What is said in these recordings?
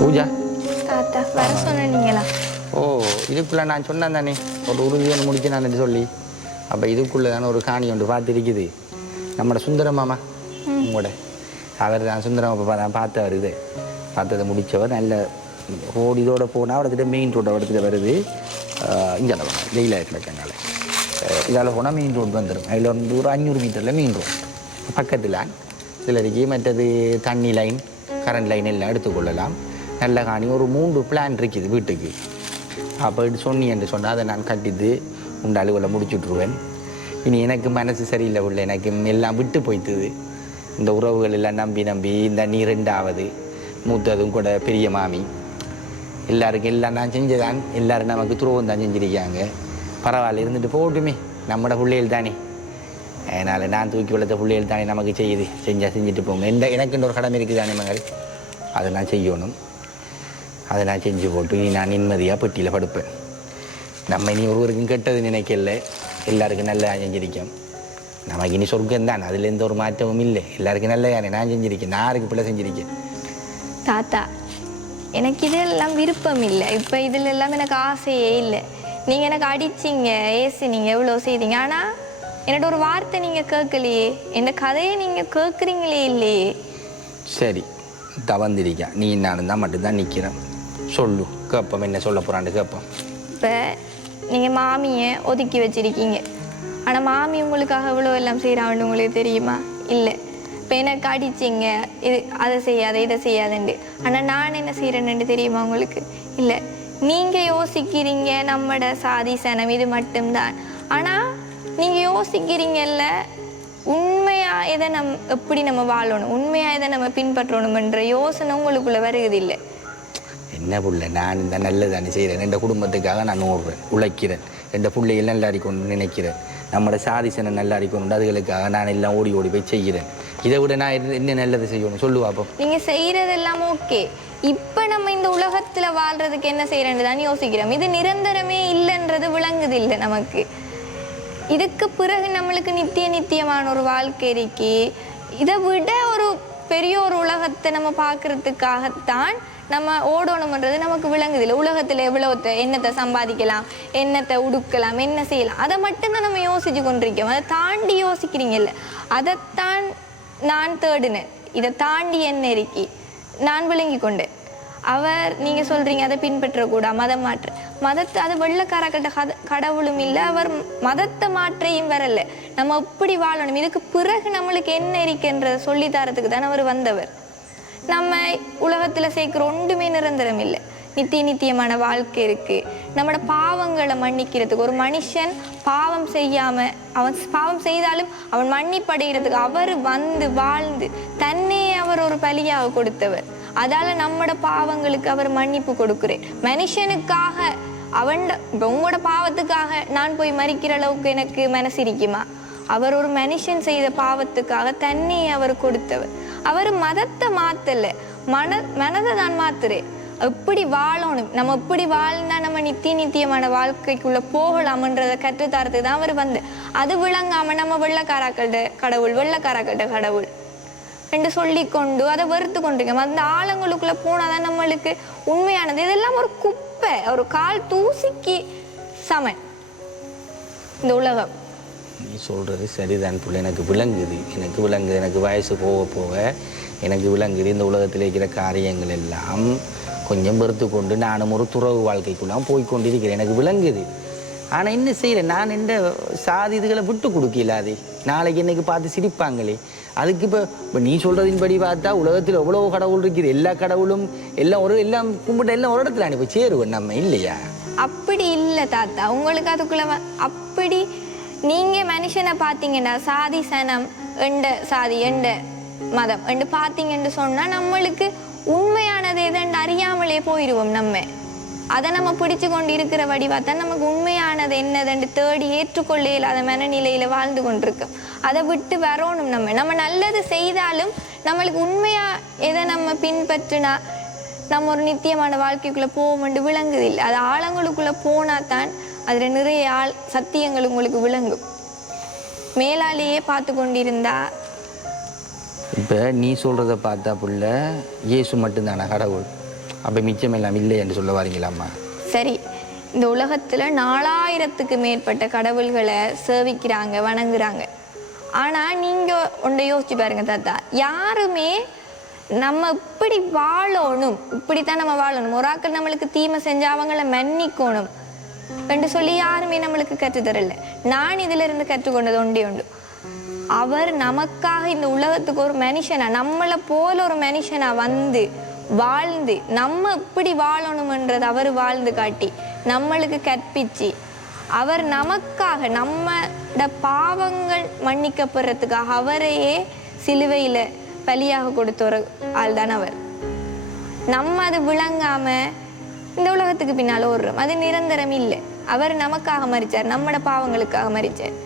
பூஜா தாத்தா வர சொன்னீங்களா? ஓ இதுக்குள்ளே நான் சொன்னேன் தானே ஒரு உறுதி ஒன்று முடிச்சு நான் சொல்லி அப்போ இதுக்குள்ளே தானே ஒரு காணி ஒன்று பார்த்துருக்குது நம்மளோட சுந்தரம் மாமா உங்களோட அவர் தான் சுந்தரம் அப்போ தான் பார்த்தவர் இது பார்த்ததை முடித்தவர் நல்ல ரோடு இதோட போனால் அவர்கிட்ட மெயின் ரோடு இடத்துல வருது இங்கே வெயிலாக கிடக்கனால இதால் போனால் மெயின் ரோடு வந்துடும் அதில் வந்து ஒரு 500 மீட்டரில் மெயின் ரோடு பக்கத்தில் சிலருக்கு மற்றது தண்ணி லைன் கரண்ட் லைன் எல்லாம் எடுத்துக்கொள்ளலாம் நல்ல காணி ஒரு 3 பிளான் இருக்குது வீட்டுக்கு அப்போ சொன்னி என்று சொன்னால் அதை நான் கட்டிட்டு உண்டு அலுவலை முடிச்சுட்ருவேன் இனி எனக்கு மனசு சரியில்லை உள்ள எனக்கு எல்லாம் விட்டு போய்த்துது இந்த உறவுகள் எல்லாம் நம்பி இந்த நீ 2வது மூத்ததும் கூட பெரிய மாமி எல்லாருக்கும் எல்லாம் நான் செஞ்சதான் எல்லோரும் நமக்கு துரோகம் தான் செஞ்சுருக்காங்க பரவாயில்ல இருந்துட்டு போகட்டுமே நம்மளோட பிள்ளைகள் தானே அதனால் நான் தூக்கி வளர்த்த பிள்ளைகள் தானே நமக்கு செய்யுது செஞ்சுட்டு போங்க எனக்கு ஒரு கடமை இருக்குது தானே மகள் அதை நான் செய்யணும் அதை நான் செஞ்சு போட்டு நான் நிம்மதியாக பெட்டியில் படுப்பேன் நம்ம இனி ஒருவருக்கும் கெட்டது நினைக்கல எல்லாருக்கும் நல்லா செஞ்சிருக்கோம் நமக்கு இனி சொர்க்கம் தான் அதில் எந்த ஒரு மாற்றமும் இல்லை எல்லாருக்கும் நல்ல யானே நான் செஞ்சிருக்கேன் நான் யாருக்கு பிள்ளை செஞ்சிருக்கேன் தாத்தா எனக்கு இதெல்லாம் விருப்பம் இல்லை இப்போ இதில் எல்லாம் எனக்கு ஆசையே இல்லை நீங்கள் எனக்கு அடிச்சிங்க ஏசுனீங்க எவ்வளோ செய்தீங்க ஆனால் என்னோட ஒரு வார்த்தை நீங்கள் கேட்கலையே என் கதையை நீங்கள் கேட்குறீங்களே இல்லையே சரி தவந்திரிக்கா நீ நானும் தான் மட்டும்தான் நிற்கிறேன் சொல்லு கேட்போம் என்ன சொல்ல போகிறான்னு கேட்போம் இப்போ நீங்கள் மாமியை ஒதுக்கி வச்சிருக்கீங்க ஆனால் மாமி உங்களுக்காக எவ்வளோ எல்லாம் செய்கிறான்னு உங்களுக்கு தெரியுமா? இல்லை. இப்போ எனக்கு அடிச்சிங்க இது அதை செய்யாத இதை செய்யாதுண்டு ஆனால் நான் என்ன செய்கிறேன்னு தெரியுமா உங்களுக்கு? இல்லை. நீங்கள் யோசிக்கிறீங்க நம்மட சாதி சனம் இது மட்டும்தான், ஆனால் நீங்கள் யோசிக்கிறீங்கல்ல உண்மையாக இதை எப்படி நம்ம வாழணும், உண்மையாக இதை நம்ம பின்பற்றணுமென்ற யோசனை உங்களுக்குள்ளே வருகிறது இல்லை. என்ன புள்ள நான் இந்த நல்லதானே செய்கிறேன், என் குடும்பத்துக்காக நான் ஓடுறேன் உழைக்கிறேன், என் பிள்ளைகள் நல்லா இருக்கணும்னு நினைக்கிறேன், நம்மளோட சாதிசனை நல்லா இருக்கணும் அதுகளுக்காக நான் எல்லாம் ஓடி போய் செய்கிறேன். இதை விட நான் என்ன நல்லது செய்யணும் சொல்லுவாப்போ. நீங்கள் செய்கிறதெல்லாம் ஓகே, இப்போ நம்ம இந்த உலகத்தில் வாழ்கிறதுக்கு என்ன செய்கிறேன்னு தான் யோசிக்கிறோம். இது நிரந்தரமே இல்லைன்றது விளங்குது இல்லை நமக்கு. இதுக்கு பிறகு நம்மளுக்கு நித்தியமான ஒரு வாழ்க்கை இருக்கு. இதை விட ஒரு பெரிய ஒரு உலகத்தை நம்ம பார்க்கறதுக்காகத்தான் நம்ம ஓடணும்ன்றது நமக்கு விளங்குது இல்லை. உலகத்தில் எவ்வளோ என்னத்தை சம்பாதிக்கலாம், என்னத்தை உடுக்கலாம், என்ன செய்யலாம், அதை மட்டும்தான் நம்ம யோசிச்சு கொண்டிருக்கோம். அதை தாண்டி யோசிக்கிறீங்கல்ல, அதைத்தான் நான் தேடினேன். இதை தாண்டி என்ன இருக்கி நான் விளங்கி கொண்டேன். அவர் நீங்கள் சொல்கிறீங்க அதை பின்பற்றக்கூடாது, மதம் மாற்ற மதத்தை, அது வெள்ளக்காரக்கிட்ட கடவுளும் இல்லை, அவர் மதத்தை மாற்றையும் வரல. நம்ம எப்படி வாழணும், இதுக்கு பிறகு நம்மளுக்கு என்ன இருக்குன்றதை சொல்லி தரத்துக்கு தான் அவர் வந்தவர். நம்ம உலகத்தில் சேர்க்குற ஒன்றுமே நிரந்தரம் இல்லை, நித்தியமான வாழ்க்கை இருக்குது. நம்மளோட பாவங்களை மன்னிக்கிறதுக்கு ஒரு மனுஷன் பாவம் செய்யாமல், அவன் பாவம் செய்தாலும் அவன் மன்னிப்படைகிறதுக்கு அவர் வந்து வாழ்ந்து தன்னை அவர் ஒரு பலியாக கொடுத்தவர். அதால் நம்மளோட பாவங்களுக்கு அவர் மன்னிப்பு கொடுக்குறேன். மனுஷனுக்காக இப்போ உங்களோட பாவத்துக்காக நான் போய் மறிக்கிற அளவுக்கு எனக்கு மனசு இருக்குமா? அவர் ஒரு மனுஷன் செய்த பாவத்துக்காக தன்னை அவர் கொடுத்தவர். அவர் மதத்தை மாற்றலை, மனதை தான் மாத்துறேன். எப்படி வாழணும், நம்ம எப்படி வாழ்ந்தா நம்ம நித்தியமான வாழ்க்கைக்குள்ளே போகலாம்ன்றதை கற்றுத்தரத்துக்கு தான் அவர் வந்து. அது விளங்காமல் நம்ம வெள்ளக்காராக்கள்கிட்ட கடவுள் என்று சொல்லி கொண்டு அதை வெறுத்து கொண்டிருக்கோம். அந்த ஆழங்களுக்குள்ளே போனால் தான் நம்மளுக்கு உண்மையானது. இதெல்லாம் ஒரு குப்பை, ஒரு கால் தூசிக்கு சமன் இந்த உலகம். நீ சொல்கிறது சரிதான் புள்ள, எனக்கு விளங்குது, எனக்கு வயசு போக எனக்கு விளங்குது. இந்த உலகத்தில் இருக்கிற காரியங்கள் எல்லாம் கொஞ்சம் வெறுத்து கொண்டு நானும் ஒரு துறவு வாழ்க்கைக்குள்ளாம் போய்கொண்டிருக்கிறேன், எனக்கு விளங்குது. ஆனால் என்ன செய்கிறேன், நான் எந்த சாதி இதுகளை விட்டு கொடுக்கல. அது நாளைக்கு என்னைக்கு பார்த்து சிரிப்பாங்களே. அதுக்கு இப்போ நீ சொல்கிறதின்படி பார்த்தா உலகத்தில் எவ்வளோ கடவுள் இருக்குது, எல்லா கடவுளும் எல்லாம் கும்பிட்ட எல்லாம் ஒரு இடத்துல அனுப்பி சேருவேன் நம்ம, இல்லையா? அப்படி இல்லை தாத்தா, உங்களுக்கு அதுக்குள்ள அப்படி நீங்கள் மனுஷனை பார்த்தீங்கன்னா சாதி சனம் எண்ட சாதி எண்ட மதம் என்று பார்த்தீங்கன்னு சொன்னால் நம்மளுக்கு உண்மையானது எதென்று அறியாமலே போயிடுவோம். அதை நம்ம பிடிச்சு கொண்டு இருக்கிற வடிவாத்தான் நமக்கு உண்மையானது என்னதென்று தேடி ஏற்றுக்கொள்ள இல்லாத மனநிலையில் வாழ்ந்து கொண்டிருக்கோம். அதை விட்டு வரணும். நம்ம நல்லது செய்தாலும் நம்மளுக்கு உண்மையாக எதை நம்ம பின்பற்றினா நம்ம ஒரு நித்தியமான வாழ்க்கைக்குள்ளே போவோம்னு விளங்குதில்லை. அது ஆழங்களுக்குள்ளே போனால் தான் அதில் நிறைய சத்தியங்கள் உங்களுக்கு விளங்கும். மேலாலேயே பார்த்து கொண்டிருந்தா இப்போ நீ சொல்கிறத பார்த்தா புள்ள இயேசு மட்டும்தானா கடவுள்? அப்போ மிச்சம் எல்லாம் இல்லை என்று சொல்ல வரீங்களாம்மா? சரி, இந்த உலகத்துல 4000க்கு மேற்பட்ட கடவுள்களை சேவிக்கிறாங்க, வணங்குறாங்க. ஆனா நீங்க ஒன்றை யோசிச்சு பாருங்க தாத்தா, யாருமே நம்ம இப்படி வாழணும், இப்படித்தான் நம்ம வாழணும், ஒரு ஆக்கள் நம்மளுக்கு தீமை செஞ்சு அவங்கள மன்னிக்கணும் என்று சொல்லி யாருமே நம்மளுக்கு கற்றுத்தரல. நான் இதுல இருந்து கற்றுக்கொண்டது ஒன்றே உண்டு, அவர் நமக்காக இந்த உலகத்துக்கு ஒரு மனுஷனா, நம்மளை போல ஒரு மனுஷனா வந்து வாழ்ந்து நம்ம இப்படி வாழணும்ன்றது அவர் வாழ்ந்து காட்டி நம்மளுக்கு கற்பிச்சு, அவர் நமக்காக நம்மட பாவங்கள் மன்னிக்கப்படுறதுக்காக அவரையே சிலுவையில பலியாக கொடுத்த ஒரு ஆள் தான் அவர். நம்ம அது விளங்காம இந்த உலகத்துக்கு பின்னால ஓடுறோம். அது நிரந்தரம் இல்லை. அவர் நமக்காக மரிச்சார், நம்மட பாவங்களுக்காக மரிச்சார்.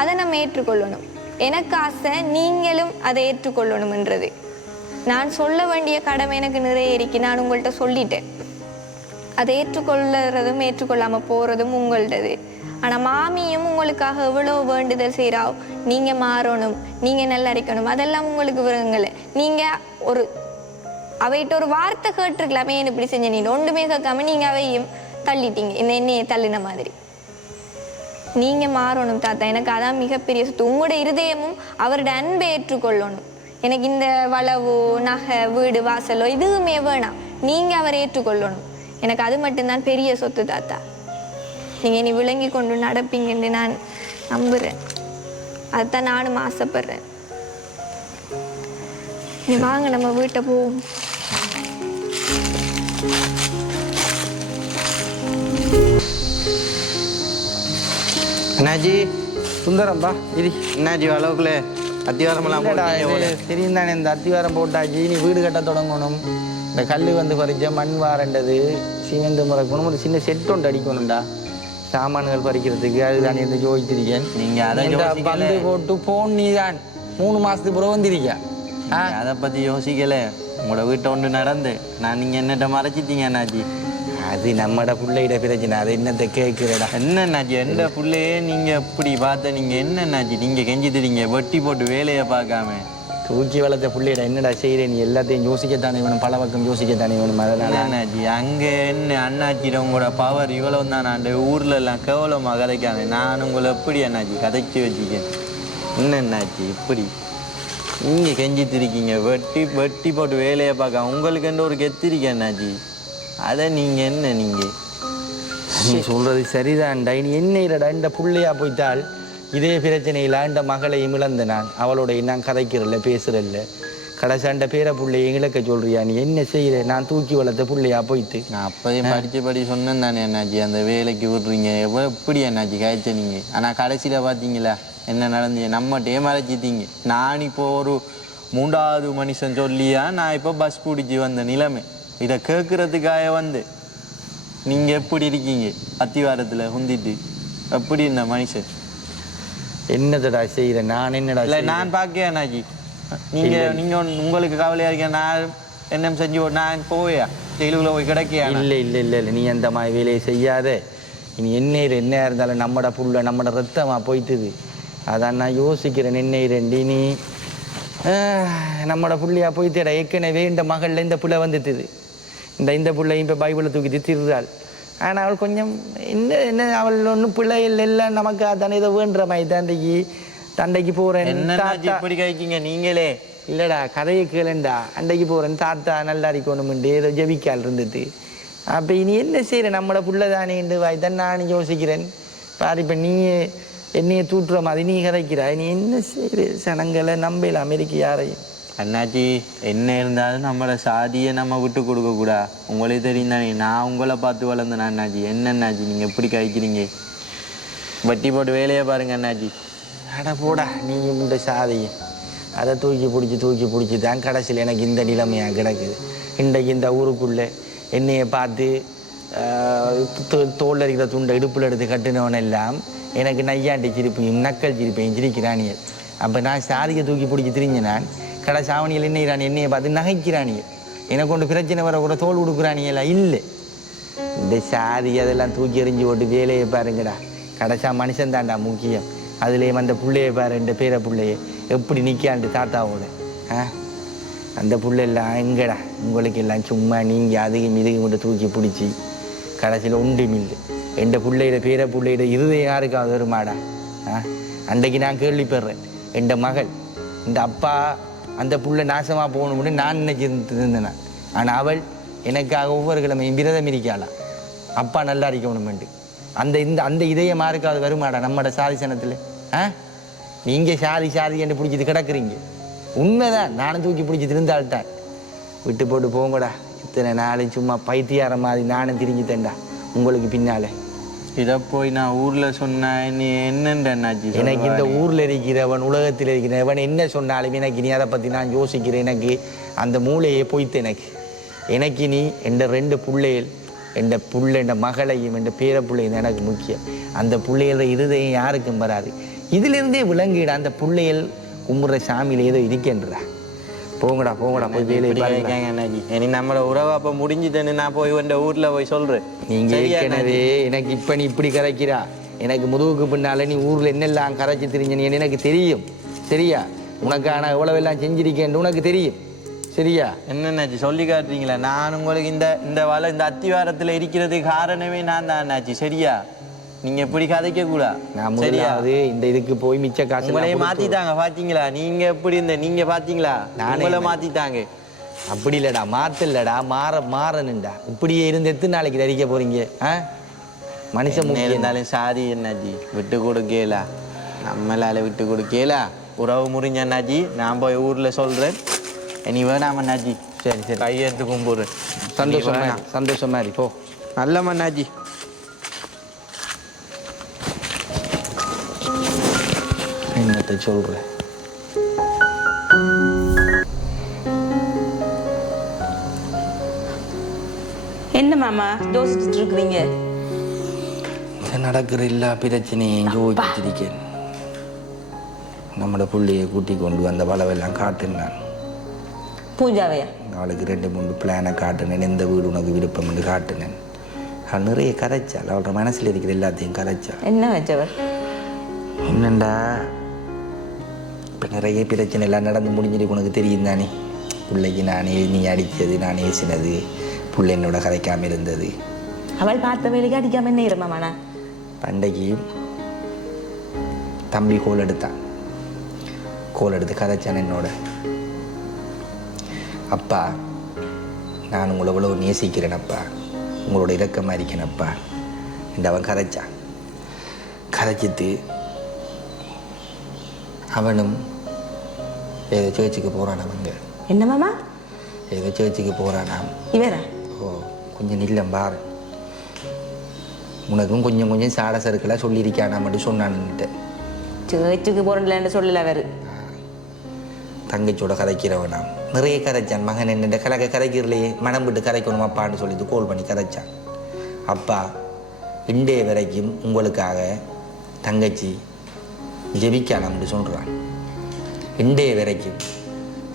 அதை நம்ம ஏற்றுக்கொள்ளணும். எனக்கு ஆசை நீங்களும் அதை ஏற்றுக்கொள்ளணும்ன்றது. நான் சொல்ல வேண்டிய கடமை எனக்கு நிறைய இருக்கு, நான் உங்கள்கிட்ட சொல்லிட்டேன். அதை ஏற்றுக்கொள்ளுறதும் ஏற்றுக்கொள்ளாம போறதும் உங்கள்டது. ஆனா மாமியும் உங்களுக்காக எவ்வளவு வேண்டுதல் செய்யறா, நீங்க மாறணும், நீங்க நல்லா இருக்கணும், அதெல்லாம் உங்களுக்கு விருங்கலை. நீங்க ஒரு அவைகிட்ட ஒரு வார்த்தை கேட்டிருக்கலாமே, ஏன் இப்படி செஞ்ச, நீ ஒன்றுமே கேட்காம நீங்க அவையும் தள்ளிட்டீங்க, இந்த எண்ணெயை தள்ளின மாதிரி. நீங்க மாறணும் தாத்தா, எனக்கு அதான் மிகப்பெரிய சொத்து. உங்களோட இருதயமும் அவரோட அன்பை ஏற்றுக்கொள்ளணும். எனக்கு இந்த வளவோ நகை வீடு வாசலோ எதுவுமே வேணாம், நீங்க அவரை ஏற்றுக்கொள்ளணும். எனக்கு அது மட்டும்தான் பெரிய சொத்து தாத்தா. நீங்க நீ விளங்கி கொண்டு நடப்பீங்கன்னு நான் நம்புறேன். அதுதான் நானும் ஆசைப்படுறேன். நீ வாங்க நம்ம வீட்டை போவோம். அண்ணாஜி சுந்தரம்பா இது அண்ணாஜி அளவுக்குள்ள அத்திவாரமெல்லாம் தெரியும் தானே, இந்த அத்திவாரம் போட்டாச்சு, நீ வீடு கட்ட தொடங்கணும். இந்த கல் வந்து பறிச்ச மண் வாரண்டது, சிமெண்ட் முறைக்கணும், ஒரு சின்ன செட் ஒன்று அடிக்கணும்டா சாமான்கள் பறிக்கிறதுக்கு. அதுதான் இந்த யோசிச்சிருக்கேன். நீங்க அதை பந்து போட்டு போன் நீ தான் 3 மாசத்துக்கு பிறகு வந்திருக்க. அதை பத்தி யோசிக்கல. உங்களோட வீட்டை ஒன்று நடந்து நான் நீங்க என்னட்ட மறைச்சிட்டீங்க அண்ணாஜி. அது நம்மட பிள்ளையிட பிரச்சனை, அது என்னத்தை கேட்கிறடா. என்ன அண்ணாஜி, எந்த பிள்ளையே நீங்க எப்படி பார்த்த, நீங்க என்ன அண்ணாஜி நீங்க கெஞ்சித்துறீங்க வெட்டி போட்டு வேலையை பார்க்காம. தூக்கி வளர்த்த பிள்ளையிட என்னடா செய்கிறேன், நீ எல்லாத்தையும் யோசிக்கத்தானே வேணும், பல பக்கம் யோசிக்கத்தானே வேணும். அதனால அண்ணாஜி அங்கே என்ன அண்ணாச்சி உங்களோட பவர் இவ்வளவு தான். அந்த ஊர்ல எல்லாம் கேவலமாக கதைக்காங்க. நான் உங்களை எப்படி அண்ணாச்சி கதைச்சி வச்சுக்கேன். என்ன அண்ணாச்சி இப்படி நீங்க கெஞ்சித்திருக்கீங்க, வெட்டி வெட்டி போட்டு வேலையை பார்க்க. உங்களுக்கு என்ற ஒரு கெத்திரிக்கேன் அண்ணாச்சி. அதை நீங்க என்ன நீங்க நீ சொல்றது சரிதான்டா. நீ என்ன இல்லடா, இந்த பிள்ளையா போய்த்தால் இதே பிரச்சனையில் இந்த மகளையும் இழந்த நான், அவளோட நான் கதைக்கிறல்ல பேசுறல்ல, கடைசாண்ட பேர பிள்ளைய இழக்க சொல்றியா, நீ என்ன செய்யற? நான் தூக்கி வளர்த்த பிள்ளையா போய்த்து. நான் அப்போதையும் படிச்சபடி சொன்னேன் தானே அண்ணாச்சி, அந்த வேலைக்கு விடுறீங்க எப்படி அண்ணாச்சி காய்ச்ச நீங்க. ஆனால் கடைசியில் பார்த்தீங்களா என்ன நடந்தீங்க, நம்மகிட்டே மறைச்சிட்டீங்க. நான் இப்போ ஒரு 3வது மனுஷன் சொல்லியா நான் இப்போ பஸ் பிடிச்சி வந்த நிலைமை. இதை கேட்கறதுக்காக வந்து நீங்கள் எப்படி இருக்கீங்க அத்திவாரத்தில் குந்திட்டு எப்படி இருந்த மனுஷன். என்னதடா செய்யற நான், என்னடா இல்லை நான் பார்க்க அண்ணாச்சி. நீங்கள் உங்களுக்கு கவலையாக இருக்க, நான் என்ன செஞ்சு நான் போயா ஜெயிலுக்குள்ள போய் கிடைக்கியா. இல்லை இல்லை இல்லை இல்லை, நீ அந்த மாதிரி வேலையை செய்யாத. இனி என்ன இருந்தாலும் நம்மட புள்ள நம்மட ரத்தமாக போய்த்துது. அதான் நான் யோசிக்கிறேன். என்ன ரெண்டு நீ நம்மட புள்ளையா போய்த்தேடா. ஏற்கனவே இந்த மகளில் இந்த புள்ள வந்துட்டுது. இந்த பிள்ளையும் இப்போ பைபிளை தூக்கி திருறாள். ஆனால் அவள் கொஞ்சம் என்ன அவள் ஒன்றும் பிள்ளைகள் எல்லாம் நமக்கு அதானே ஏதோ வேண்டுற மாதிரி தண்டைக்கு போகிறேன். இப்படி കഴിக்கீங்க நீங்களே இல்லைடா, கதையை கேளுண்டா. அண்டைக்கு போகிறேன், தாத்தா நல்லா இருக்கணும்ண்டு ஏதோ ஜெபிக்கால் இருந்துட்டு. அப்போ இனி என்ன செய்கிறேன், நம்மளோட புள்ள தானேண்டு வாய்தான் நான் யோசிக்கிறேன். பாரு இப்போ நீ என்னையை தூட்டுற மாதிரி நீ கதைக்கிறாய். நீ என்ன செய்கிற, சனங்களை நம்பல அமெரிக்க யாரையும். அண்ணாச்சி என்ன இருந்தாலும் நம்மளோட சாதியை நம்ம விட்டு கொடுக்கக்கூடா. உங்களே தெரியும் தானே, நான் உங்களை பார்த்து வளர்ந்தேன் அண்ணாச்சி. என்ன அண்ணாச்சி நீங்கள் எப்படி கழிக்கிறீங்க, வட்டி போட்டு வேலையை பாருங்க அண்ணாச்சி. அட போடா, நீ இந்த சாதியை அதை தூக்கி பிடிச்சி தான் கடைசியில் எனக்கு இந்த நிலைமையாக கிடக்குது. இன்றைக்கு இந்த ஊருக்குள்ளே என்னையை பார்த்து தோல் இருக்கிற துண்டை இடுப்பில் எடுத்து கட்டினவனெல்லாம் எனக்கு நையாண்டி சிரிப்பையும் நக்கல் சிரிப்பையும் சிரிக்கிறானியல். அப்போ நான் சாதியை தூக்கி பிடிச்சி திரிஞ்ச நான் கடை சாவணியில் என்னையை பார்த்து நகைக்கிறானியல். எனக்கு ஒன்று பிரச்சனை வர கூட தோல் கொடுக்குறானியெல்லாம் இல்லை. இந்த சாதி அதெல்லாம் தூக்கி எறிஞ்சு போட்டு வேலையை பாருங்கடா. கடைசா மனுஷன் தான்டா முக்கியம். அதுலேயும் அந்த பிள்ளையை பாரு, இந்த பேர பிள்ளைய எப்படி நிற்காண்டு தாத்தாவோட. அந்த புள்ளெல்லாம் எங்கடா உங்களுக்கு எல்லாம் சும்மா நீங்கள் அதுக்கு இதுக்கு மட்டும் தூக்கி பிடிச்சி கடைசியில் ஒன்றுமில்லை. எந்த பிள்ளையிட பேர பிள்ளையிட இருதயம் யாருக்காவது வருமாடா? அன்றைக்கு நான் கேள்விப்படுறேன், எந்த மகள் இந்த அப்பா அந்த புள்ள நாசமாக போகணும்னு நான் நினைச்சிருந்தேன். ஆனால் அவள் எனக்காக ஒவ்வொரு கிழமையும் விரதம் இருக்காளாம், அப்பா நல்லா இருக்கணுமெண்டு. அந்த இதயம் யாருக்காவது வருமாடா நம்மளோட சாதிசனத்தில்? நீங்கள் சாதி என்று பிடிச்சிட்டு கிடக்குறீங்க. உண்மைதான், நானும் தூக்கி பிடிச்சி திருந்தாள்தான். விட்டு போட்டு போங்கடா. இத்தனை நாளும் சும்மா பைத்தியார மாதிரி நானும் திரிஞ்சுட்டேன்டா உங்களுக்கு பின்னாலே. இதை போய் நான் ஊரில் சொன்னேன் நீ என்னென்னாச்சு? எனக்கு இந்த ஊரில் இருக்கிறவன் உலகத்தில் இருக்கிறவன் என்ன சொன்னாலும் எனக்கு நீ அதை பற்றி நான் யோசிக்கிறேன். எனக்கு அந்த மூளையே போய்த்து. எனக்கு நீ என் 2 பிள்ளைகள், என் மகளையும் என் பேர பிள்ளையும் எனக்கு முக்கியம். அந்த பிள்ளைகள இருதயம் யாருக்கும் வராது. இதிலிருந்தே விளங்கிட அந்த பிள்ளைகள் கும்புற சாமியில் ஏதோ இருக்கின்றா. போங்கடா போய் வேலையை இனி நம்மளோட உறவை அப்போ முடிஞ்சுட்டேன்னு நான் போய் இந்த ஊரில் போய் சொல்கிறேன். நீங்கள் ஏற்கனவே எனக்கு இப்போ நீ இப்படி கரைக்கிறா, எனக்கு முதுகுக்கு பின்னால் நீ ஊரில் என்னெல்லாம் கரைச்சி தெரிஞ்சு எனக்கு தெரியும். சரியா? உனக்கான எவ்வளவெல்லாம் செஞ்சிருக்கேன்னு உனக்கு தெரியும். சரியா? என்னென்னாச்சு சொல்லி காட்டுறீங்களா? நான் உங்களுக்கு இந்த அத்திவாரத்தில் இருக்கிறதுக்கு காரணமே நான் தான் அண்ணாச்சி. சரியா? நீங்க எப்படி கதைக்க கூட நான் முதலாவது இந்த இதுக்கு போய் மிச்ச காசு உங்களையே மாத்திட்டாங்க பாத்தீங்களா? நீங்க எப்படி நீங்க பாத்தீங்களா? உங்களை மாத்திட்டாங்க. அப்படி இல்லடா, மாத்தலடா, மாறணுண்டா. இப்படியே இருந்து எத்தனை நாளைக்கு தரிக்க போறீங்க? மனுஷன் இருந்தாலும் சாரி என்னாச்சி, விட்டு கொடுக்கலா, நம்மளால விட்டு கொடுக்கலா. உறவு முறிஞ்ச அண்ணாச்சி, நான் போய் ஊர்ல சொல்றேன். இனி வேணாம் அண்ணாச்சி. சரி கையெடுத்து கும்பிடுறேன். சந்தோஷம் மாதிரி போ. நல்ல அண்ணாச்சி. என்னத்தை சொல்கிறேன்? என்ன மாமா யோசிச்சுட்டு இருக்கிறீங்க? நடக்கிற எல்லா பிரச்சனையும் யோசிச்சிருக்கேன். நம்மளோட பிள்ளையை கூட்டி கொண்டு அந்த வளவெல்லாம் காட்டுனான். பூஜாவையா? அவளுக்கு 2-3 பிளானை காட்டினேன். எந்த வீடு உனக்கு விருப்பம் என்று காட்டினேன். அவள் நிறைய கரைச்சாள். அவளோட மனசில் இருக்கிற எல்லாத்தையும் கரைச்சாள். என்ன வச்சவர்? என்னண்டா இப்போ நிறைய பிரச்சனை எல்லாம் நடந்து முடிஞ்சிட்டு உனக்கு தெரியும் தானே. பிள்ளைக்கு நீ அடித்தது, நான் ஏசினது, பிள்ளை என்னோட கரைக்காமல் இருந்தது. அவள் பார்த்த வேலைக்கு அடிக்காம என்ன இருமாண்ணா? பண்டைக்கு தம்பி கோல் எடுத்தான். கோல் எடுத்து கதைச்சான் என்னோட. அப்பா, நான் உங்களை எவ்வளோ நேசிக்கிறேனப்பா, உங்களோட இறக்கமாக இருக்கேனப்பா இந்த அவன் கதைச்சான். கதைச்சிட்டு அவனும் ஏதோ சேர்ச்சுக்கு போகிறான். அவங்க என்ன மாமா? ஏதோ சேர்ச்சுக்கு போகிறானா இவரா? ஓ, கொஞ்சம் நில்லம் பாரு. உனக்கும் கொஞ்சம் சாட சறுக்கெல்லாம் சொல்லியிருக்கானா மட்டும் சொன்னான்னுட்டு. சேர்ச்சுக்கு போகிறேன்ல சொல்லல வேறு. தங்கச்சியோட கதைக்கிறவனாம். நிறைய கதைச்சான். மகன் என்னென்ன கதைக்கிறலையே, மனம் விட்டு கதைக்கணும் அப்பான்னு சொல்லிட்டு கோல் பண்ணி கதைச்சான். அப்பா, இன்றைய வரைக்கும் உங்களுக்காக தங்கச்சி ஜெபிக்கானு சொல்கிறான். இன்றைய வரைக்கும்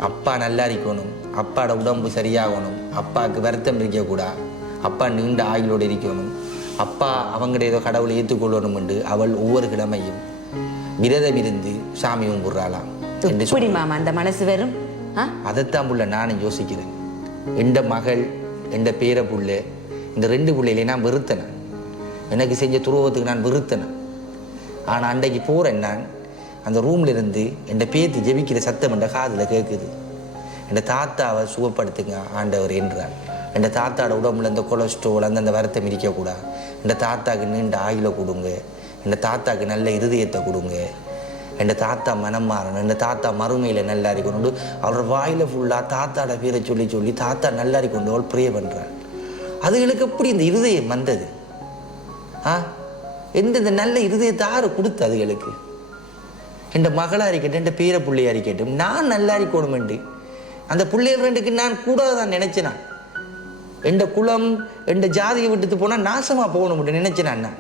அப்பா நல்லா இருக்கணும், அப்பாவோட உடம்பு சரியாகணும், அப்பாவுக்கு வருத்தம் இருக்கக்கூடாது, அப்பா நீண்ட ஆயுளோடு இருக்கணும், அப்பா அவங்கள்ட ஏதோ கடவுளை ஏற்றுக்கொள்ளணும் என்று அவள் ஒவ்வொரு கிழமையும் விரதம் இருந்து சாமி கும்பிட்றாளாம். எப்படி மாமா அந்த மனசு வரும்? அதைத்தான் புள்ள நானும் யோசிக்கிறேன். எந்த மகள், எந்த பேர புள்ள, இந்த 2 பிள்ளையிலே நான் வெறுத்தனேன். எனக்கு செஞ்ச துரோகத்துக்கு நான் வெறுத்தனேன். ஆனால் அன்றைக்கு போகிறேன் நான் அந்த ரூமில் இருந்து என் பேத்தி ஜெபிக்கிற சத்தம் என்ற காதில் கேட்குது. என் தாத்தாவை சுகப்படுத்துங்க ஆண்டவர் என்றார். என் தாத்தாவோட உடம்புல இந்த கொலஸ்ட்ரால் அந்த வருத்தம் இருக்கக்கூடாது, என் தாத்தாவுக்கு நீண்ட ஆயுளை கொடுங்க, என் தாத்தாவுக்கு நல்ல இருதயத்தை கொடுங்க, என் தாத்தா மனம் மாறணும், என் தாத்தா மறுமையில் நல்லா இருக்கணும். அவரோட வாயில் ஃபுல்லாக தாத்தாவோட பேரை சொல்லி தாத்தா நல்லா இருக்கொண்டு அவள் ப்ரே பண்ணுறாள். அதுகளுக்கு எப்படி இந்த இருதயம் வந்தது? எந்தெந்த நல்ல இருதயத்தை யாரு கொடுத்து அதுகளுக்கு? என் மகளாக இருக்கட்டும், என் பேர பிள்ளையா இருக்கட்டும், நான் நல்லா இருக்கணுமெண்டு அந்த பிள்ளைகள் 2க்கு நான் கூட தான் நினைச்சேன். என் குலம், என் ஜாதியை விட்டுட்டு போனால் நாசமாக போகணும்னு நினைச்சேன் நான்.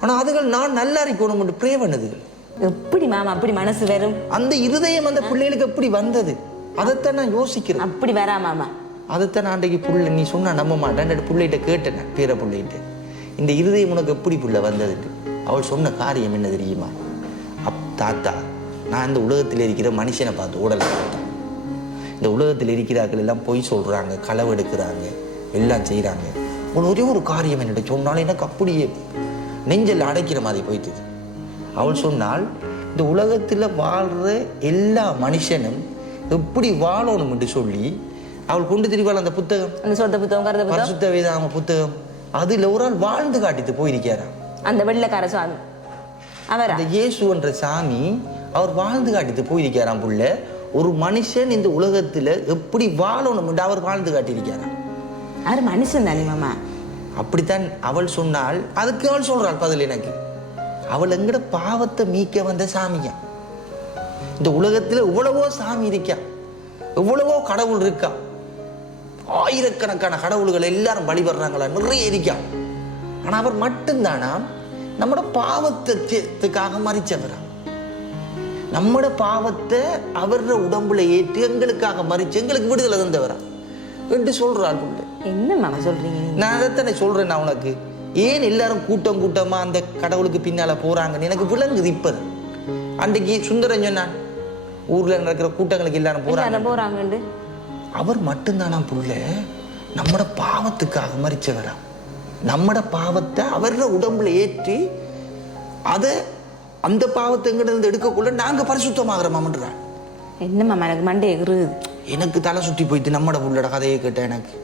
ஆனால் அதுகள் நான் நல்லா இருக்கணும்னு ப்ரே பண்ணுது. எப்படி மாமா அப்படி மனசு வரும்? அந்த இருதயம் அந்த பிள்ளைகளுக்கு எப்படி வந்தது? அதைத்தான் நான் யோசிக்கிறேன். அப்படி வரா மாமா? அதைத்தான் நான் அன்றைக்கு புள்ள நீ சொன்னா நம்ப மாட்டேன். 2 பிள்ளைகிட்ட கேட்டேன், பேர பிள்ளைகிட்ட, இந்த இருதயம் உனக்கு எப்படி புள்ள வந்தது? அவள் சொன்ன காரியம் என்ன தெரியுமா? தாத்தா, நான் இந்த உலகத்தில் இருக்கிற மனுஷனை பார்த்து ஓடலை தாத்தா. இந்த உலகத்தில் இருக்கிறார்கள் எல்லாம் பொய் சொல்கிறாங்க, களவு எடுக்கிறாங்க, எல்லாம் செய்கிறாங்க. ஒரே ஒரு காரியம் என்னிட்ட சொன்னாலும் எனக்கு அப்படியே நெஞ்சல் அடைக்கிற மாதிரி போயிட்டு. அவள் சொன்னால் இந்த உலகத்தில் வாழ்கிற எல்லா மனுஷனும் எப்படி வாழணும் என்று சொல்லி அவள் கொண்டு திரிவாள் அந்த புத்தகம், அந்த சொந்த புத்தகம், பரிசுத்த வேதாகம புத்தகம். அதில் ஒரு ஆள் வாழ்ந்து காட்டிட்டு போயிருக்கிறாராம். அந்த வெள்ளக்கார சாமி அவர் அந்த இயேசு என்ற சாமி அவர் வாழ்ந்து காட்டிட்டு போயிருக்கிறாராம். புள்ள ஒரு மனுஷன் இந்த உலகத்தில் எப்படி வாழணும் என்று அவர் வாழ்ந்து காட்டியிருக்கிறாராம். அவர் மனுஷன் தானே மாமா? அப்படித்தான் அவள் சொன்னால். அதுக்கு அவள் சொல்றாள் பதில் எனக்கு. அவள் எங்கட பாவத்தை மீக்க வந்த சாமியா. இந்த உலகத்தில் எவ்வளவோ சாமி இருக்கா, எவ்வளவோ கடவுள் இருக்கா, ஆயிரக்கணக்கான கடவுள்கள் எல்லாரும் வழிபடுறாங்களா, நிறைய இருக்கா. ஆனா அவர் மட்டும்தானா நம்மட பாவத்துக்காக மறிச்சவரா. நம்மட பாவத்தை அவர உடம்புல ஏற்று எங்களுக்காக மறிச்சு எங்களுக்கு விடுதலை தந்தவரா என்று சொல்றாள். என்ன மாமா சொல்றீங்க? நான் அதைத்தானே சொல்றேன். நான் உனக்கு ஏன் எல்லாரும் கூட்டம் கூட்டமா அந்த கடவுளுக்கு பின்னால போறாங்கன்னு எனக்கு விளங்குது. இப்ப அன்றைக்கு சுந்தரன் சொன்னான், ஊர்ல நடக்கிற கூட்டங்களுக்கு எல்லாரும் போறாங்க. அவர் மட்டும்தானா புள்ள நம்மட பாவத்துக்காக மறிச்சவரா. நம்மட பாவத்தை அவர உடம்புல ஏற்றி அதை அந்த பாவத்தை எங்கிட்ட எடுக்கக்குள்ள நாங்க பரிசுத்தமாகறோம்ன்றான். என்ன மாமா எனக்கு மண்டே எகுறுது. எனக்கு தலை சுற்றி போயிட்டு நம்மட புள்ளோட கதையை கேட்ட எனக்கு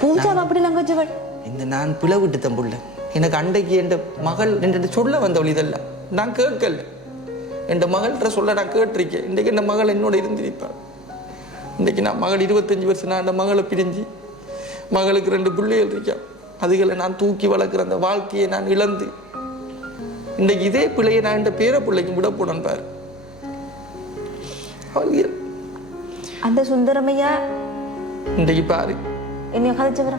பூஜா அப்படி லங்கச்சவள் இந்த நான் பிளவிட்டு தன் புள்ள. எனக்கு அன்றைக்கு என் மகள் என்று சொல்ல வந்தவள் இதெல்லாம் நான் கேட்கல. என் மகள்கிட்ட சொல்ல நான் கேட்டிருக்கேன். இன்றைக்கு என் மகள் என்னோட இருந்திருப்பாள். இன்றைக்கு நான் மகள் 25 வருஷம் நான் அந்த மகளை பிரிஞ்சு மகளுக்கு 2 பிள்ளைகள் இருக்கேன். அதுகளை நான் தூக்கி வளர்க்குற அந்த வாழ்க்கையை நான் இழந்து இன்றைக்கு இதே பிள்ளையை நான் என் பேர பிள்ளைக்கு விட போனேன் பாரு. அந்த சுந்தரமையா இன்றைக்கு பாரு என்ன கதைச்சவரா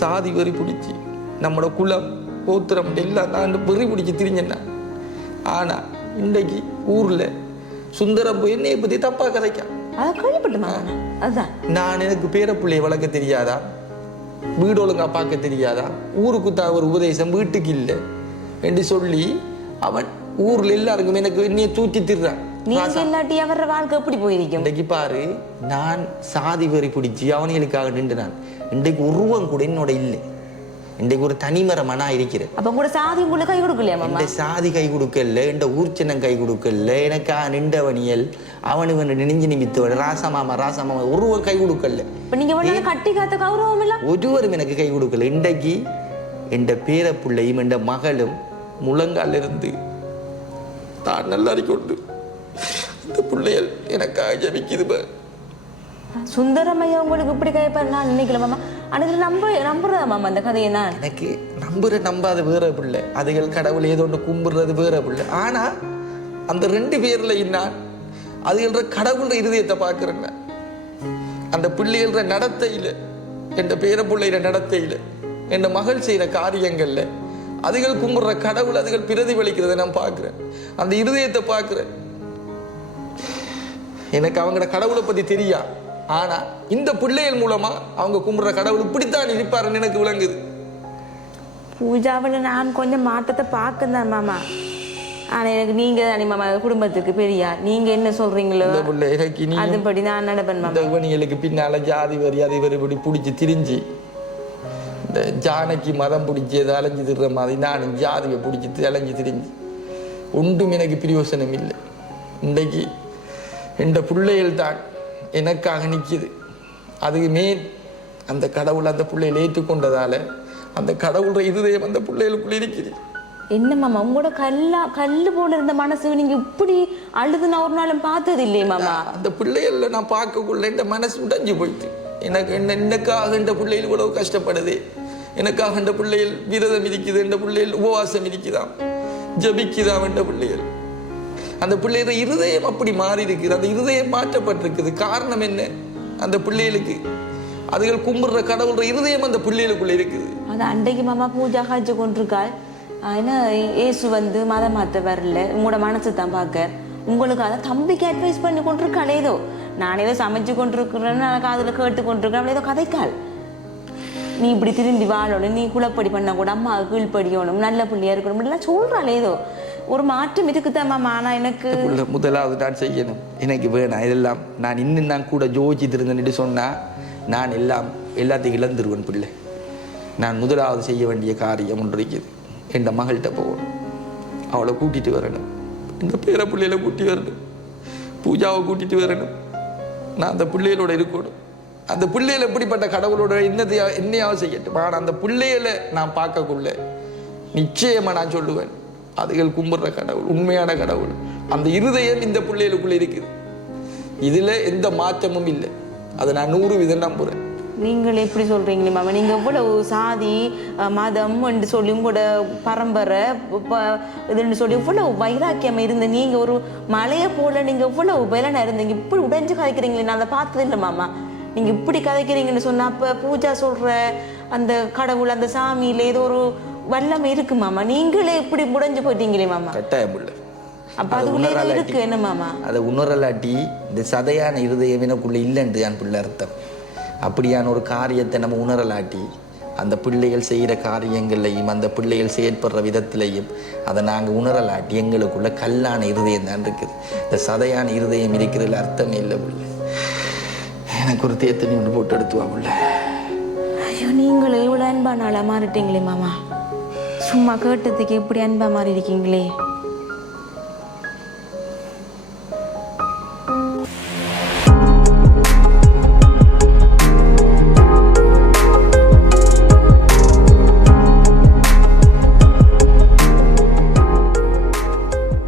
சாதி வெறி பிடிச்சி நம்மளோட குலம் கோத்திரம் எல்லாம் நான் வெறி பிடிச்சி திரிஞ்சேன்னா. ஆனா இன்றைக்கு ஊர்ல சுந்தரம் போய் என்னையை பத்தி தப்பா கதைக்கான். நான் எனக்கு பேர பிள்ளையை வளர்க்க தெரியாதா, வீடு ஒழுங்கா பார்க்க தெரியாதா, ஊருக்கு தான் ஒரு உபதேசம் வீட்டுக்கு இல்லை என்று சொல்லி அவன் ஊர்ல எல்லாருக்கும் எனக்கு என்னைய தூக்கி திடுறான். வாழ்க்கை எப்படி போயிருக்கும் இன்றைக்கு பாரு, நான் சாதி வெறி பிடிச்சி அவனுங்களுக்காக நின்று நான் இன்றைக்கு உருவம் கூட என்னோட இல்லை. இன்றைக்கு ஒரு தனிமரமா நான் இருக்கிறேன். அப்ப கூட சாதி உங்களுக்கு கை கொடுக்கலையா மாமா? இந்த சாதி கை கொடுக்கல, இந்த ஊர்ச்சினம் கை கொடுக்கல, எனக்கா நின்றவனியல் அவனு நெஞ்சு நிமித்தவன் ராசமாமா உருவம் கை கொடுக்கல. நீங்க கட்டி காத்த கௌரவம் இல்ல ஒருவரும் எனக்கு கை கொடுக்கல. இன்றைக்கு என் பேர பிள்ளையும் என் மகளும் முழங்கால இருந்து தான் நல்லா கொண்டு இந்த பிள்ளைகள் எனக்காக ஜபிக்குது. சுந்தரமையா உங்களுக்கு இப்படி கைப்பாரு நான் நினைக்கல மாமா. அன்னைக்கு நம்புறதா மாமா அந்த கதையை? நான் எனக்கு நம்பாத வேற பிள்ளை, அதுகள் கடவுள் ஏதோ ஒன்று கும்பிடுறது வேற பிள்ளை. ஆனா அந்த 2 பேர்ல நான் அதுகள கடவுள்ற இருதயத்தை பார்க்கிறேன். அந்த பிள்ளைகள நடத்தையில, என் பேர பிள்ளையில நடத்தையில, என் மகள் செய்யற காரியங்கள்ல அதுகள் கும்பிடுற கடவுள் அதுகள் பிரதிபலிக்கிறத நான் பார்க்கிறேன். அந்த இருதயத்தை பார்க்கிறேன். எனக்கு அவங்களோட கடவுளை பத்தி தெரியா. ஆனா இந்த பிள்ளைகள் மூலமா அவங்க கும்பிடுற கடவுள் இப்படித்தான் இருப்பாருன்னு எனக்கு விளங்குது. பூஜாவில் நான் கொஞ்சம் மாற்றத்தை பார்க்கதான் மாமா. ஆனா எனக்கு நீங்க தானே மாமா குடும்பத்துக்கு பெரியா. நீங்க என்ன சொல்றீங்களோ அதுபடி நான் நடப்பேன் மாமா. இவனிகளுக்கு பின்னால ஜாதி வரி அதை வரி இப்படி பிடிச்சி திரிஞ்சு இந்த ஜானகி மதம் பிடிச்சி அதை அலைஞ்சு திடுற மாதிரி நானும் ஜாதியை பிடிச்சி அலைஞ்சு திரிஞ்சு ஒன்றும் எனக்கு பிரயோசனம் இல்லை. இன்றைக்கு என்ற பிள்ளைகள் தான் எனக்காக நிற்கிது. அதுக்கு மேல் அந்த கடவுள் அந்த பிள்ளைகளை ஏற்றுக்கொண்டதால அந்த கடவுளோட இருதயம் அந்த பிள்ளைகளுக்குள்ள இருக்குது. என்ன மாமா உங்களோட கல்லு போல இருந்த மனசு நீங்க இப்படி அழுது நான் ஒரு நாளும் பார்த்தது இல்லையே மாமா. அந்த பிள்ளைகள்ல நான் பார்க்கக்குள்ள இந்த மனசு உடைஞ்சு போயிட்டு எனக்காக இந்த பிள்ளைகள் இவ்வளவு கஷ்டப்படுது, எனக்காக இந்த பிள்ளைகள் விரதம் இருக்குது, இந்த பிள்ளைகள் உபவாசம் இருக்குதாம், ஜபிக்குதாம். இந்த பிள்ளைகள் அந்த பிள்ளையோட இருதயம் அப்படி மாறி இருக்குது. அந்த இருதயம் மாற்றப்பட்டிருக்குது. காரணம் என்ன? அந்த பிள்ளைகளுக்கு அதுகள் கும்பிடுற கடவுளோட இருதயம் அந்த பிள்ளைகளுக்குள்ள இருக்குது. அது அன்றைக்கு மாமா பூஜா காய்ச்சி கொண்டிருக்காள். ஏன்னா ஏசு வந்து மதம் மாற்ற வரல, உங்களோட மனசு தான் பார்க்க. உங்களுக்கு அதை தம்பிக்கு அட்வைஸ் பண்ணி கொண்டிருக்காள். ஏதோ நான் ஏதோ சமைச்சு கொண்டிருக்கிறேன்னு காதில் கேட்டு கொண்டிருக்கிறேன். ஏதோ கதைக்காள். நீ இப்படி திரும்பி வாழணும், நீ குளப்படி பண்ண கூட அம்மா கீழ்படியணும், நல்ல பிள்ளையா இருக்கணும் எல்லாம் சொல்றாள். ஏதோ ஒரு மாற்றம் இருக்குதான் மாமா. ஆனா எனக்கு முதலாவது நான் செய்யணும். எனக்கு வேணாம் இதெல்லாம். நான் இன்னும் நான் கூட யோசிச்சுட்டு இருந்தேன்னு சொன்னா நான் எல்லாத்தையும் இழந்துருவேன் பிள்ளை. நான் முதலாவது செய்ய வேண்டிய காரியம் ஒன்று இருக்குது. என் மகள்கிட்ட போகணும், அவளை கூட்டிட்டு வரணும், இந்த பேர பிள்ளையில கூட்டி வரணும், பூஜாவை கூட்டிட்டு வரணும். நான் அந்த பிள்ளைகளோட இருக்கணும். அந்த பிள்ளைகள் எப்படிப்பட்ட கடவுளோட என்னையாவது செய்யட்டும். ஆனால் அந்த பிள்ளைகளை நான் பார்க்கக்குள்ள நிச்சயமா நான் சொல்லுவேன், அதுகள் கும்பிடுற கடவுள் உண்மையான கடவுள். அந்த இருதயம் இந்த பிள்ளைகளுக்குள்ள இருக்குது. இதுல எந்த மாற்றமும் இல்லை. அதை நான் 100% நம்புறேன். நீங்கள் எப்படி சொல்றீங்களே மாமா, நீங்க எவ்வளவு சாதி மதம் என்று சொல்லி உங்களோட பரம்பரை இதுன்னு சொல்லி இவ்வளவு வைராக்கியம் இருந்த நீங்க ஒரு மலையை போல நீங்க இவ்வளவு பலனா இருந்தீங்க. இப்படி உடைஞ்சு கதைக்கிறீங்களே, நான் அதை பார்த்தது இல்லை மாமா. நீங்க இப்படி கதைக்கிறீங்கன்னு சொன்னா அப்ப பூஜா சொல்ற அந்த கடவுள் அந்த சாமியில ஏதோ ஒரு வல்லமை இருக்கு மாமா. நீங்களே இப்படி முடைஞ்சு போயிட்டீங்களே மாமா. கட்டாயம் இல்லை. அப்ப அதுக்குள்ள இருக்கு என்ன மாமா? அதை உணரலாட்டி இந்த சதையான இருதயம் எனக்குள்ள இல்லைன்று என் பிள்ளை அர்த்தம். அப்படியான ஒரு காரியத்தை நம்ம உணரலாட்டி அந்த பிள்ளைகள் செய்கிற காரியங்கள்லையும் அந்த பிள்ளைகள் செயற்படுற விதத்திலையும் அதை நாங்கள் உணரலாட்டி எங்களுக்குள்ள கல்லான இருதயம் தான் இருக்குது. இந்த சதையான இருதயம் இருக்கிறதுல அர்த்தமே இல்லை பிள்ளை. எனக்கு ஒரு தேத்தனி ஒன்று போட்டு எடுத்துவா பிள்ளை. ஐயோ, நீங்களும் இவ்வளோ அன்பா நாளாக மாறிட்டீங்களே மாமா. சும்மா கேட்டதுக்கு எப்படி அன்பா மாறி இருக்கீங்களே.